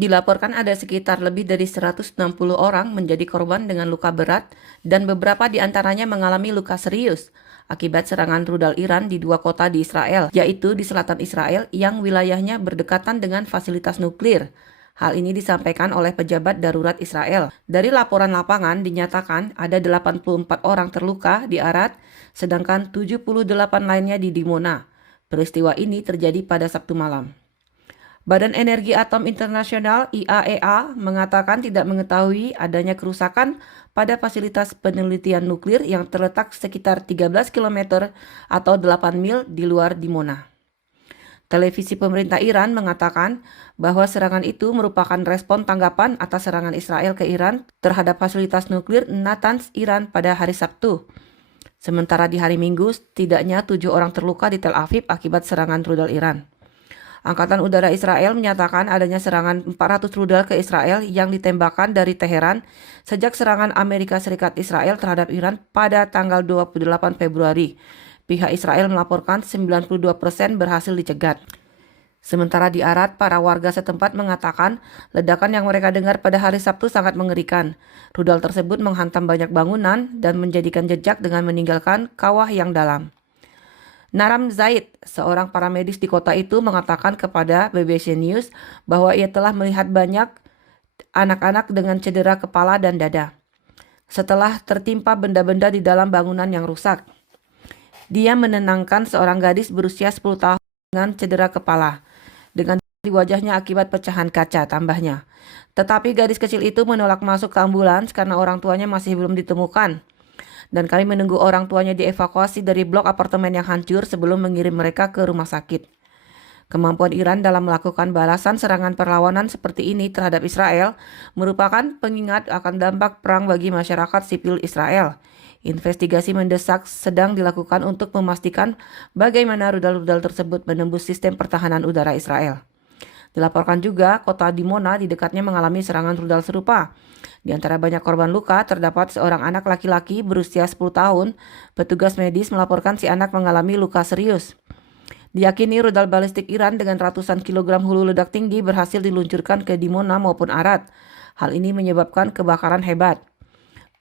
Dilaporkan ada sekitar lebih dari 160 orang menjadi korban dengan luka berat dan beberapa di antaranya mengalami luka serius akibat serangan rudal Iran di dua kota di Israel, yaitu di selatan Israel yang wilayahnya berdekatan dengan fasilitas nuklir. Hal ini disampaikan oleh pejabat darurat Israel. Dari laporan lapangan dinyatakan ada 84 orang terluka di Arad, sedangkan 78 lainnya di Dimona. Peristiwa ini terjadi pada Sabtu malam. Badan Energi Atom Internasional (IAEA) mengatakan tidak mengetahui adanya kerusakan pada fasilitas penelitian nuklir yang terletak sekitar 13 km atau 8 mil di luar Dimona. Televisi pemerintah Iran mengatakan bahwa serangan itu merupakan respon tanggapan atas serangan Israel ke Iran terhadap fasilitas nuklir Natanz, Iran pada hari Sabtu. Sementara di hari Minggu, setidaknya 7 orang terluka di Tel Aviv akibat serangan rudal Iran. Angkatan Udara Israel menyatakan adanya serangan 400 rudal ke Israel yang ditembakkan dari Teheran sejak serangan Amerika Serikat Israel terhadap Iran pada tanggal 28 Februari. Pihak Israel melaporkan 92% berhasil dicegat. Sementara di Arad, para warga setempat mengatakan ledakan yang mereka dengar pada hari Sabtu sangat mengerikan. Rudal tersebut menghantam banyak bangunan dan menjadikan jejak dengan meninggalkan kawah yang dalam. Naram Zaid, seorang paramedis di kota itu, mengatakan kepada BBC News bahwa ia telah melihat banyak anak-anak dengan cedera kepala dan dada setelah tertimpa benda-benda di dalam bangunan yang rusak. Dia menenangkan seorang gadis berusia 10 tahun dengan cedera kepala dengan di wajahnya akibat pecahan kaca, tambahnya. Tetapi gadis kecil itu menolak masuk ke ambulans karena orang tuanya masih belum ditemukan. Dan kami menunggu orang tuanya dievakuasi dari blok apartemen yang hancur sebelum mengirim mereka ke rumah sakit. Kemampuan Iran dalam melakukan balasan serangan perlawanan seperti ini terhadap Israel merupakan pengingat akan dampak perang bagi masyarakat sipil Israel. Investigasi mendesak sedang dilakukan untuk memastikan bagaimana rudal-rudal tersebut menembus sistem pertahanan udara Israel. Dilaporkan juga kota Dimona di dekatnya mengalami serangan rudal serupa. Di antara banyak korban luka, terdapat seorang anak laki-laki berusia 10 tahun. Petugas medis melaporkan si anak mengalami luka serius. Diyakini rudal balistik Iran dengan ratusan kilogram hulu ledak tinggi berhasil diluncurkan ke Dimona maupun Arad. Hal ini menyebabkan kebakaran hebat.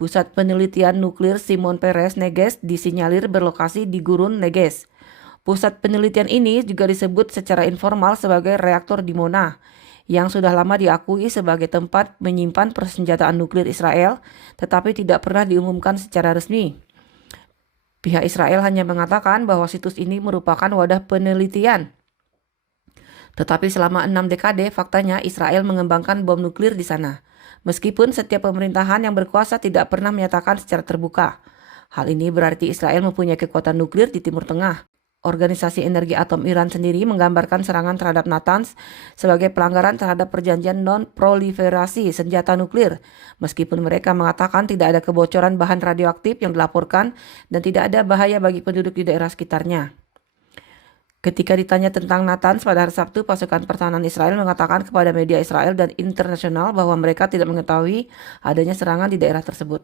Pusat penelitian nuklir Shimon Peres Neges disinyalir berlokasi di Gurun Neges. Pusat penelitian ini juga disebut secara informal sebagai reaktor Dimona, yang sudah lama diakui sebagai tempat menyimpan persenjataan nuklir Israel, tetapi tidak pernah diumumkan secara resmi. Pihak Israel hanya mengatakan bahwa situs ini merupakan wadah penelitian. Tetapi selama 6 dekade, faktanya Israel mengembangkan bom nuklir di sana. Meskipun setiap pemerintahan yang berkuasa tidak pernah menyatakan secara terbuka. Hal ini berarti Israel mempunyai kekuatan nuklir di Timur Tengah. Organisasi Energi Atom Iran sendiri menggambarkan serangan terhadap Natanz sebagai pelanggaran terhadap perjanjian non-proliferasi senjata nuklir, meskipun mereka mengatakan tidak ada kebocoran bahan radioaktif yang dilaporkan dan tidak ada bahaya bagi penduduk di daerah sekitarnya. Ketika ditanya tentang Natanz pada hari Sabtu, pasukan pertahanan Israel mengatakan kepada media Israel dan internasional bahwa mereka tidak mengetahui adanya serangan di daerah tersebut.